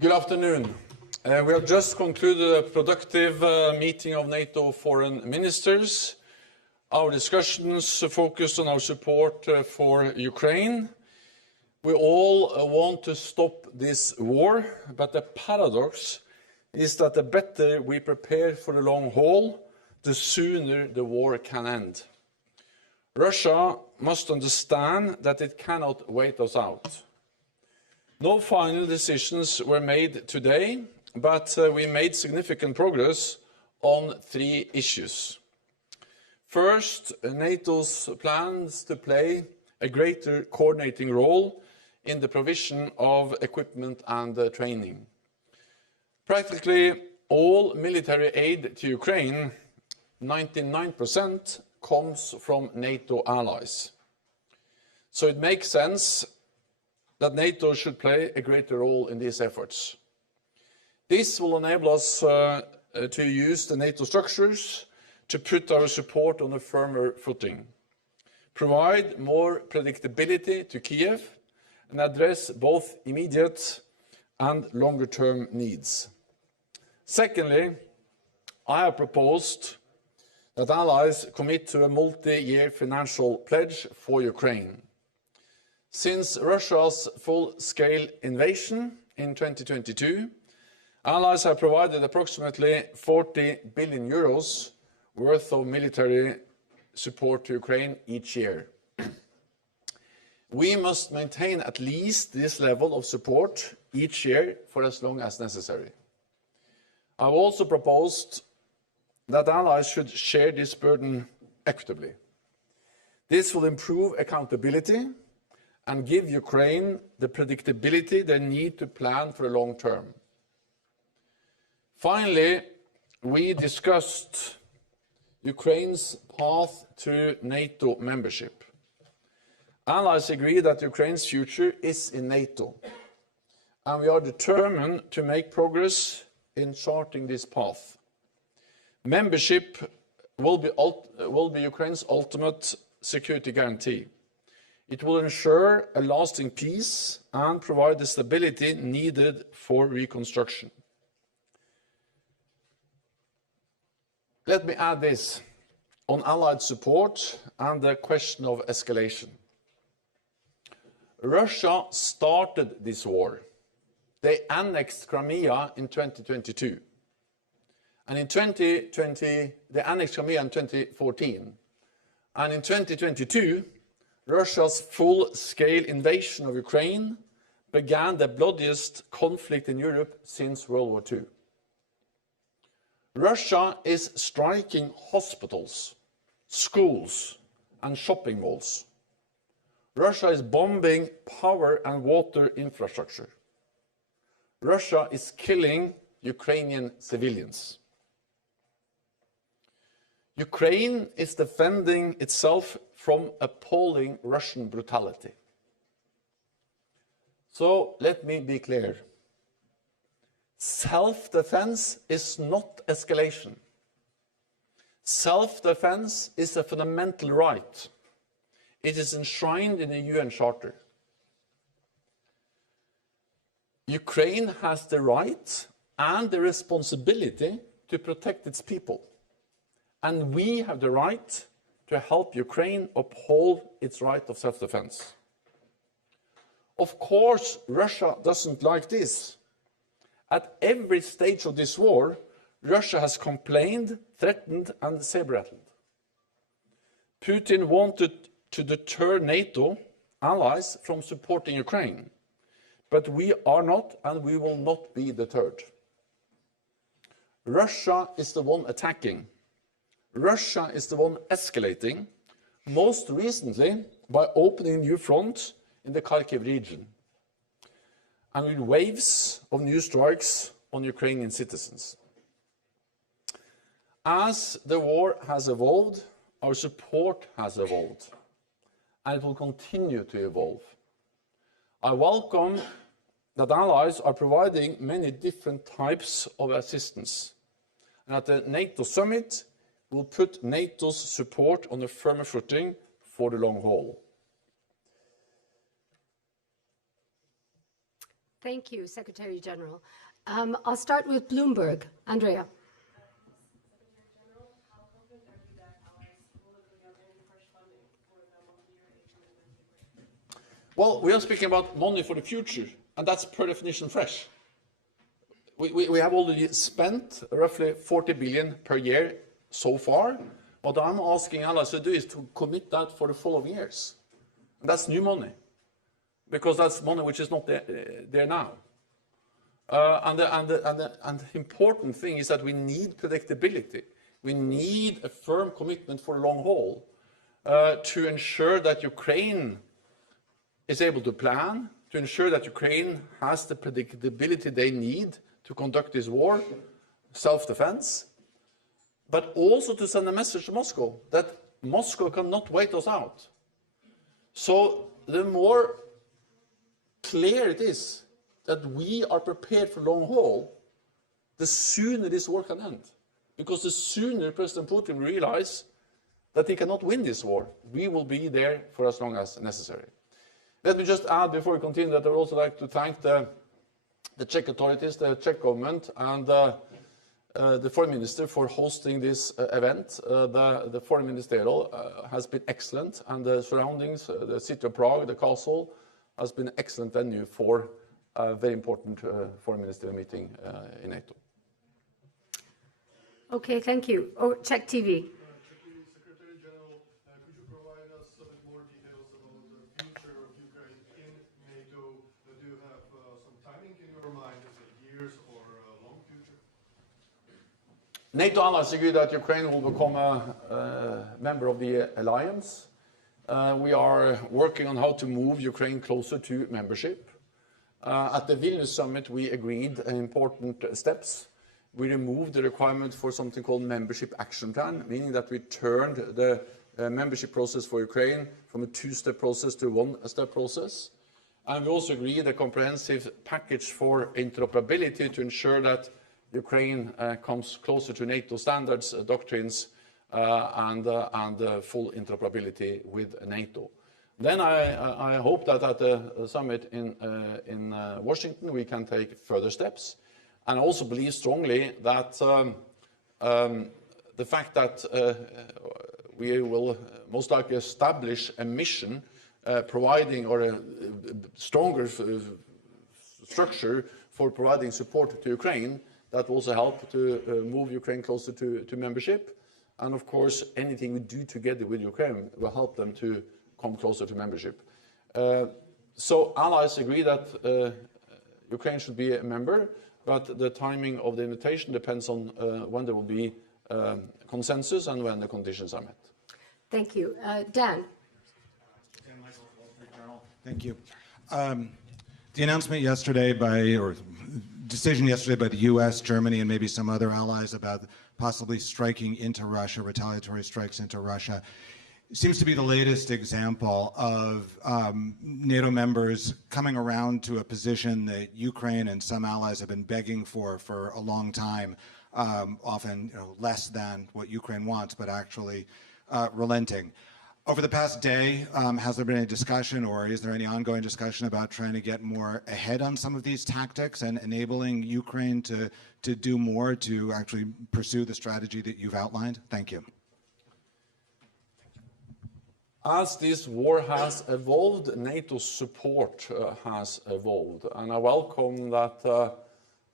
Good afternoon. We have just concluded a productive meeting of NATO foreign ministers. Our discussions focused on our support for Ukraine. We all want to stop this war, but the paradox is that the better we prepare for the long haul, the sooner the war can end. Russia must understand that it cannot wait us out. No final decisions were made today, but we made significant progress on 3 issues. First, NATO's plans to play a greater coordinating role in the provision of equipment and training. Practically all military aid to Ukraine, 99%, comes from NATO allies. So it makes sense that NATO should play a greater role in these efforts. This will enable us to use the NATO structures to put our support on a firmer footing, provide more predictability to Kiev, and address both immediate and longer-term needs. Secondly, I have proposed that allies commit to a multi-year financial pledge for Ukraine. Since Russia's full-scale invasion in 2022, allies have provided approximately 40 billion euros worth of military support to Ukraine each year. We must maintain at least this level of support each year for as long as necessary. I've also proposed that allies should share this burden equitably. This will improve accountability and give Ukraine the predictability they need to plan for the long term. Finally, we discussed Ukraine's path to NATO membership. Allies agree that Ukraine's future is in NATO, and we are determined to make progress in charting this path. Membership will be Ukraine's ultimate security guarantee. It will ensure a lasting peace and provide the stability needed for reconstruction. Let me add this on Allied support and the question of escalation. Russia started this war. They annexed Crimea in 2022. And in 2020, they annexed Crimea in 2014. And in 2022, Russia's full-scale invasion of Ukraine began the bloodiest conflict in Europe since World War II. Russia is striking hospitals, schools, and shopping malls. Russia is bombing power and water infrastructure. Russia is killing Ukrainian civilians. Ukraine is defending itself from appalling Russian brutality. So let me be clear. Self-defense is not escalation. Self-defense is a fundamental right. It is enshrined in the UN Charter. Ukraine has the right and the responsibility to protect its people. And we have the right to help Ukraine uphold its right of self-defense. Of course, Russia doesn't like this. At every stage of this war, Russia has complained, threatened, and saber-rattled. Putin wanted to deter NATO allies from supporting Ukraine. But we are not, and we will not be deterred. Russia is the one attacking. Russia is the one escalating, most recently by opening a new front in the Kharkiv region, and with waves of new strikes on Ukrainian citizens. As the war has evolved, our support has evolved, and it will continue to evolve. I welcome that allies are providing many different types of assistance, and at the NATO summit, will put NATO's support on a firmer footing for the long haul. Thank you, Secretary General. I'll start with Bloomberg. Andrea. Well, we are speaking about money for the future, and that's per definition fresh. We have already spent roughly 40 billion per year so far. What I'm asking allies to do is to commit that for the following years. And that's new money, because that's money which is not there now. And the important thing is that we need predictability. We need a firm commitment for the long haul to ensure that Ukraine is able to plan, to ensure that Ukraine has the predictability they need to conduct this war, self-defense, but also to send a message to Moscow that Moscow cannot wait us out. So the more clear it is that we are prepared for long haul, the sooner this war can end. Because the sooner President Putin will realize that he cannot win this war, we will be there for as long as necessary. Let me just add before we continue that I would also like to thank the Czech authorities, the Czech government, and the foreign minister for hosting this event. The foreign ministerial has been excellent, and the surroundings, the city of Prague, the castle, has been an excellent venue for a very important foreign ministerial meeting in NATO. Okay, thank you. Oh, Czech TV. Secretary General, could you provide us a bit more details about the future of Ukraine in NATO? Do you have some timing in your mind? Is it years or a long future? NATO allies agree that Ukraine will become a member of the alliance. We are working on how to move Ukraine closer to membership. At the Vilnius summit, we agreed on important steps. We removed the requirement for something called membership action plan, meaning that we turned the membership process for Ukraine from a two-step process to one-step process. And we also agreed a comprehensive package for interoperability to ensure that Ukraine comes closer to NATO standards, doctrines, and full interoperability with NATO. Then I hope that at the summit in Washington we can take further steps. And I also believe strongly that the fact that we will most likely establish a mission providing or a stronger structure for providing support to Ukraine, that will also help to move Ukraine closer to membership. And of course, anything we do together with Ukraine will help them to come closer to membership. So allies agree that Ukraine should be a member, but the timing of the invitation depends on when there will be consensus and when the conditions are met. Thank you. Dan. Thank you. The announcement yesterday decision yesterday by the U.S., Germany, and maybe some other allies about possibly striking into Russia, retaliatory strikes into Russia, seems to be the latest example of NATO members coming around to a position that Ukraine and some allies have been begging for a long time, often less than what Ukraine wants, but actually relenting. Over the past day, has there been any discussion, or is there any ongoing discussion about trying to get more ahead on some of these tactics and enabling Ukraine to do more to actually pursue the strategy that you've outlined? Thank you. As this war has evolved, NATO's support has evolved, and I welcome that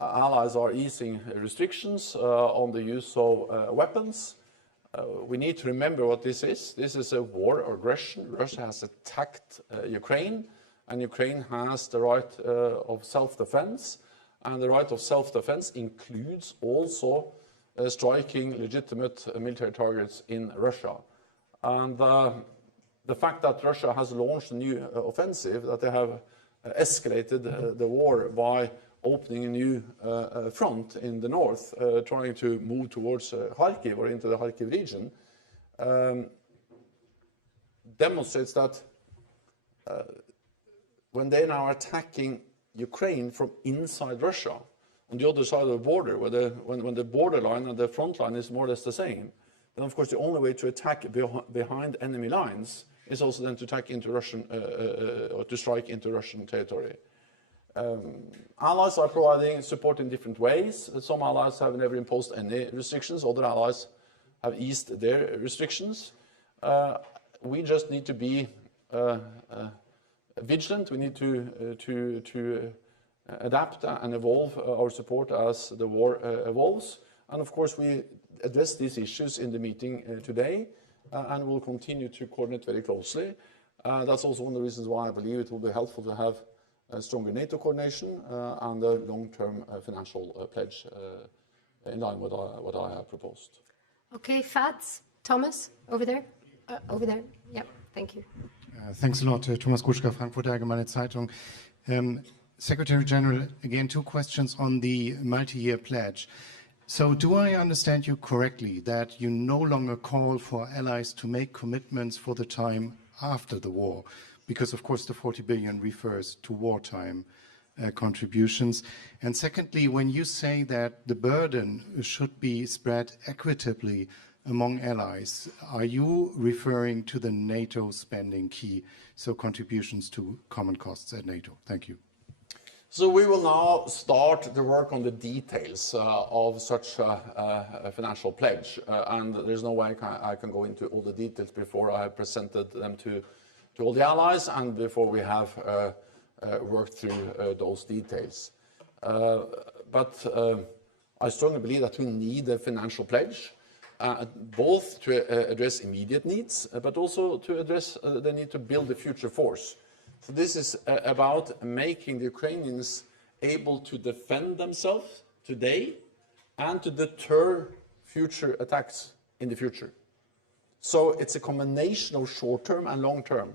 allies are easing restrictions on the use of weapons. We need to remember what this is. This is a war of aggression. Russia has attacked Ukraine, and Ukraine has the right of self-defense, and the right of self-defense includes also striking legitimate military targets in Russia. And the fact that Russia has launched a new offensive, that they have escalated the war by opening a new front in the north, trying to move towards Kharkiv or into the Kharkiv region, demonstrates that when they now are attacking Ukraine from inside Russia, on the other side of the border, where when the borderline and the front line is more or less the same, then of course the only way to attack behind enemy lines is also then to attack into Russian or to strike into Russian territory. Allies are providing support in different ways. Some allies have never imposed any restrictions. Other allies have eased their restrictions. We just need to be vigilant. We need to adapt and evolve our support as the war evolves. And of course, we address these issues in the meeting today, and will continue to coordinate very closely. That's also one of the reasons why I believe it will be helpful to have a stronger NATO coordination and a long-term financial pledge in line with what I have proposed. Okay, Fats, Thomas, over there. Over there. Yep, thank you. Thanks a lot, Thomas Gruschka, Frankfurter Allgemeine Zeitung. Secretary General, again, 2 questions on the multi-year pledge. So do I understand you correctly that you no longer call for allies to make commitments for the time after the war? Because, of course, the 40 billion refers to wartime contributions. And secondly, when you say that the burden should be spread equitably among allies, are you referring to the NATO spending key, so contributions to common costs at NATO? Thank you. So we will now start the work on the details of such a financial pledge. And there's no way I can go into all the details before I have presented them to all the allies and before we have worked through those details. But I strongly believe that we need a financial pledge, both to address immediate needs, but also to address the need to build a future force. So this is about making the Ukrainians able to defend themselves today and to deter future attacks in the future. So it's a combination of short-term and long-term.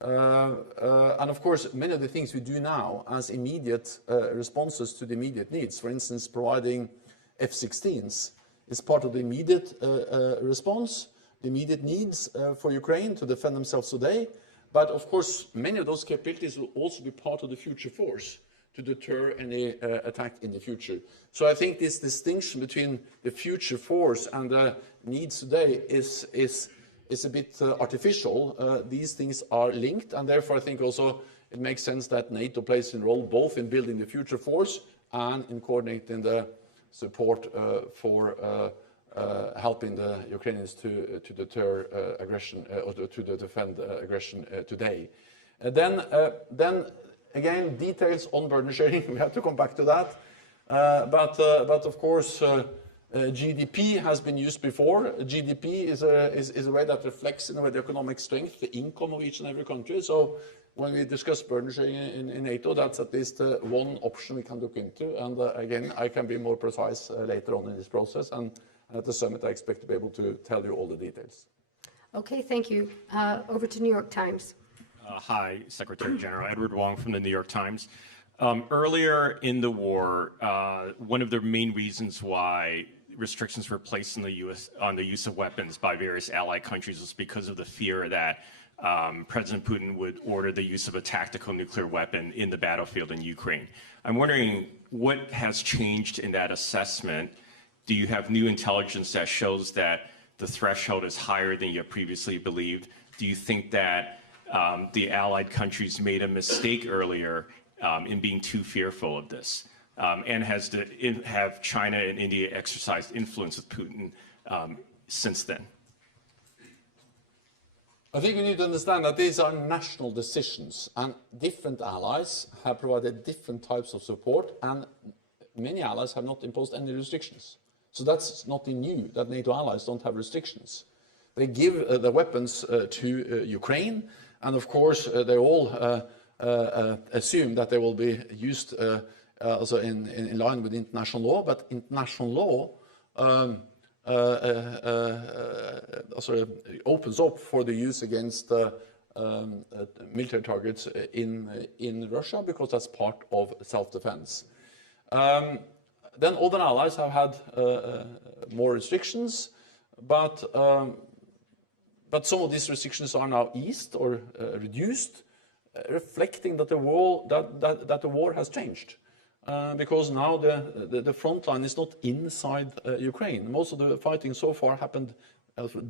And of course, many of the things we do now as immediate responses to the immediate needs, for instance, providing F-16s, is part of the immediate response, the immediate needs for Ukraine to defend themselves today. But of course, many of those capabilities will also be part of the future force to deter any attack in the future. So I think this distinction between the future force and the needs today is a bit artificial. These things are linked, and therefore I think also it makes sense that NATO plays a role both in building the future force and in coordinating the support for helping the Ukrainians to deter aggression or to defend aggression today. Then again, details on burden sharing, we have to come back to that. But of course, GDP has been used before. GDP is a way that reflects in a way the economic strength, the income of each and every country. So when we discuss burden sharing in NATO, that's at least one option we can look into. And again, I can be more precise later on in this process. And at the summit, I expect to be able to tell you all the details. Okay, thank you. Over to New York Times. Hi, Secretary General. Edward Wong from the New York Times. Earlier in the war, one of the main reasons why restrictions were placed in the US on the use of weapons by various allied countries was because of the fear that President Putin would order the use of a tactical nuclear weapon in the battlefield in Ukraine. I'm wondering what has changed in that assessment. Do you have new intelligence that shows that the threshold is higher than you previously believed? Do you think that the allied countries made a mistake earlier in being too fearful of this? And have China and India exercised influence with Putin since then? I think we need to understand that these are national decisions, and different allies have provided different types of support, and many allies have not imposed any restrictions. So that's nothing new, that NATO allies don't have restrictions. They give the weapons to Ukraine, and of course they all assume that they will be used also in line with international law, but international law also opens up for the use against military targets in Russia, because that's part of self-defense. Then other allies have had more restrictions, but some of these restrictions are now eased or reduced, reflecting that the war has changed. Because now the front line is not inside Ukraine. Most of the fighting so far happened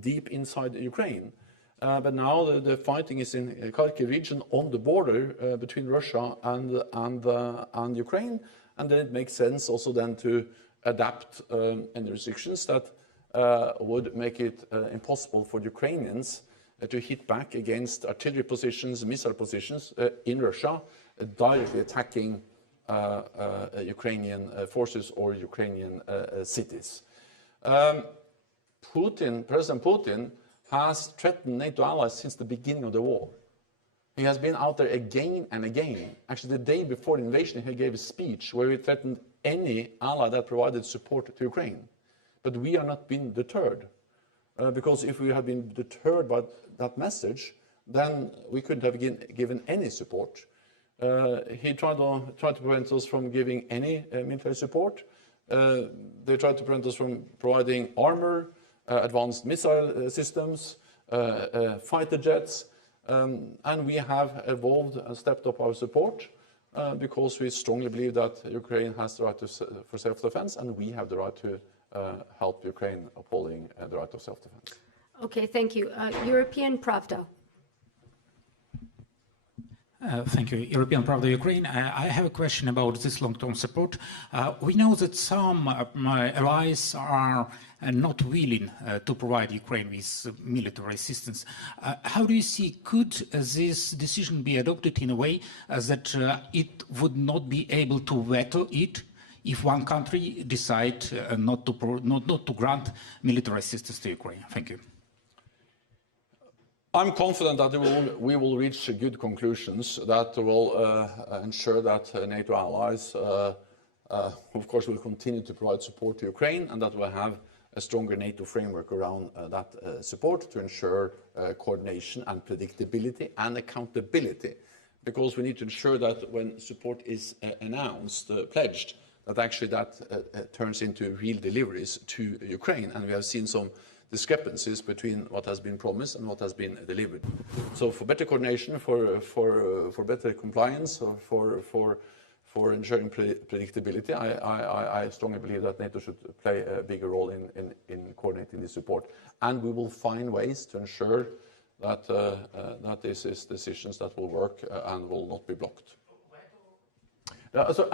deep inside Ukraine. But now the fighting is in the Kharkiv region on the border between Russia and Ukraine, and then it makes sense also then to adapt any restrictions that would make it impossible for the Ukrainians to hit back against artillery positions, missile positions in Russia, directly attacking Ukrainian forces or Ukrainian cities. President Putin has threatened NATO allies since the beginning of the war. He has been out there again and again. Actually, the day before the invasion, he gave a speech where he threatened any ally that provided support to Ukraine. But we are not being deterred. Because if we had been deterred by that message, then we couldn't have given any support. He tried to prevent us from giving any military support. They tried to prevent us from providing armor, advanced missile systems, fighter jets, and we have evolved and stepped up our support because we strongly believe that Ukraine has the right for self-defense, and we have the right to help Ukraine upholding the right of self-defense. Okay, thank you. European Pravda. Thank you. European Pravda, Ukraine. I have a question about this long-term support. We know that some allies are not willing to provide Ukraine with military assistance. How do you see, could this decision be adopted in a way that it would not be able to veto it if one country decides not to grant military assistance to Ukraine? Thank you. I'm confident that we will reach good conclusions that will ensure that NATO allies, of course, will continue to provide support to Ukraine, and that will have a stronger NATO framework around that support to ensure coordination and predictability and accountability. Because we need to ensure that when support is announced, pledged, that actually that turns into real deliveries to Ukraine. And we have seen some discrepancies between what has been promised and what has been delivered. So for better coordination, for better compliance, for ensuring predictability, I strongly believe that NATO should play a bigger role in coordinating this support. And we will find ways to ensure that that this is decisions that will work and will not be blocked. So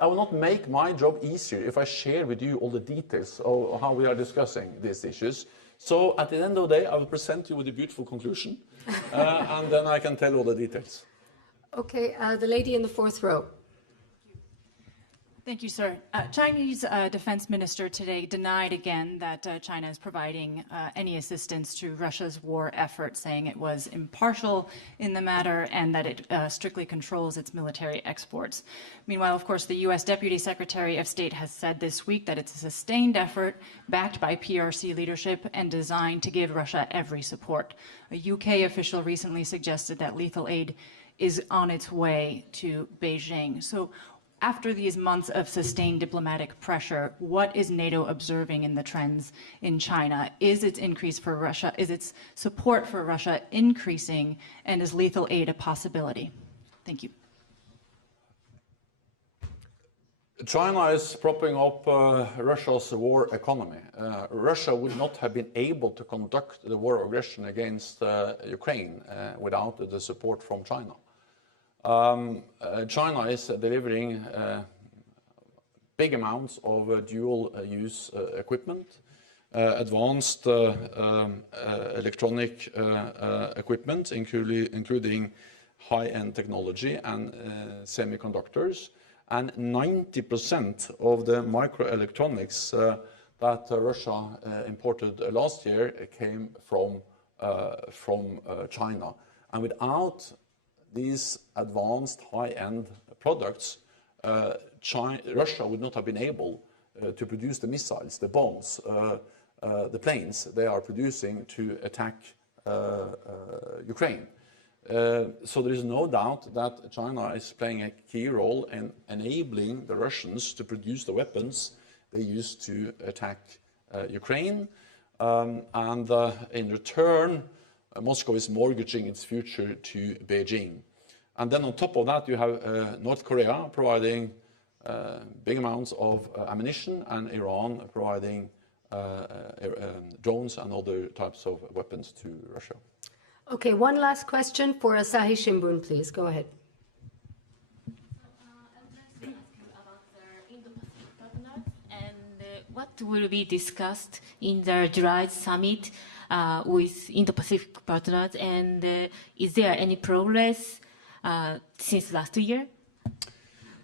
I will not make my job easier if I share with you all the details of how we are discussing these issues. So at the end of the day, I will present you with a beautiful conclusion, and then I can tell you all the details. Okay, the lady in the fourth row. Thank you, sir. Chinese defense minister today denied again that China is providing any assistance to Russia's war effort, saying it was impartial in the matter and that it strictly controls its military exports. Meanwhile, of course, the U.S. Deputy Secretary of State has said this week that it's a sustained effort backed by PRC leadership and designed to give Russia every support. A UK official recently suggested that lethal aid is on its way to Beijing. So after these months of sustained diplomatic pressure, what is NATO observing in the trends in China? Is its increase for Russia, is its support for Russia increasing, and is lethal aid a possibility? Thank you. China is propping up Russia's war economy. Russia would not have been able to conduct the war of aggression against Ukraine without the support from China. China is delivering big amounts of dual-use equipment, advanced electronic equipment, including high-end technology and semiconductors, and 90% of the microelectronics that Russia imported last year came from China. And without these advanced high-end products, Russia would not have been able to produce the missiles, the bombs, the planes they are producing to attack Ukraine. So there is no doubt that China is playing a key role in enabling the Russians to produce the weapons they use to attack Ukraine. And in return, Moscow is mortgaging its future to Beijing. And then on top of that, you have North Korea providing big amounts of ammunition and Iran providing drones and other types of weapons to Russia. Okay, one last question for Asahi Shimbun, please. Go ahead. What will be discussed in the July summit with Indo-Pacific partners, and is there any progress since last year?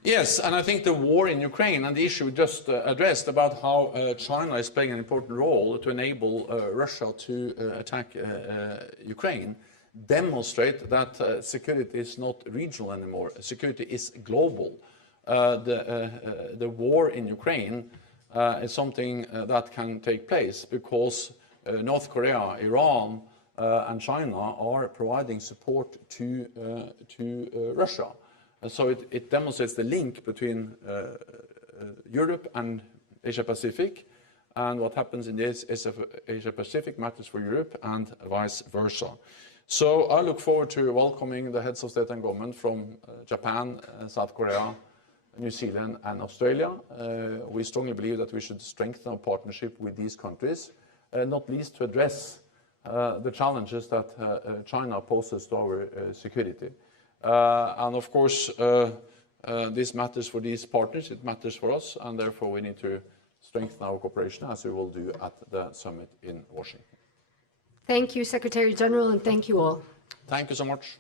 Yes, and I think the war in Ukraine and the issue we just addressed about how China is playing an important role to enable Russia to attack Ukraine demonstrate that security is not regional anymore. Security is global. The war in Ukraine is something that can take place because North Korea, Iran, and China are providing support to Russia. So it demonstrates the link between Europe and Asia-Pacific, and what happens in this Asia-Pacific matters for Europe and vice versa. So I look forward to welcoming the heads of state and government from Japan, South Korea, New Zealand and Australia. We strongly believe that we should strengthen our partnership with these countries, not least to address the challenges that China poses to our security. And of course, this matters for these partners, it matters for us, and therefore we need to strengthen our cooperation as we will do at the summit in Washington. Thank you, Secretary General, and thank you all. Thank you so much.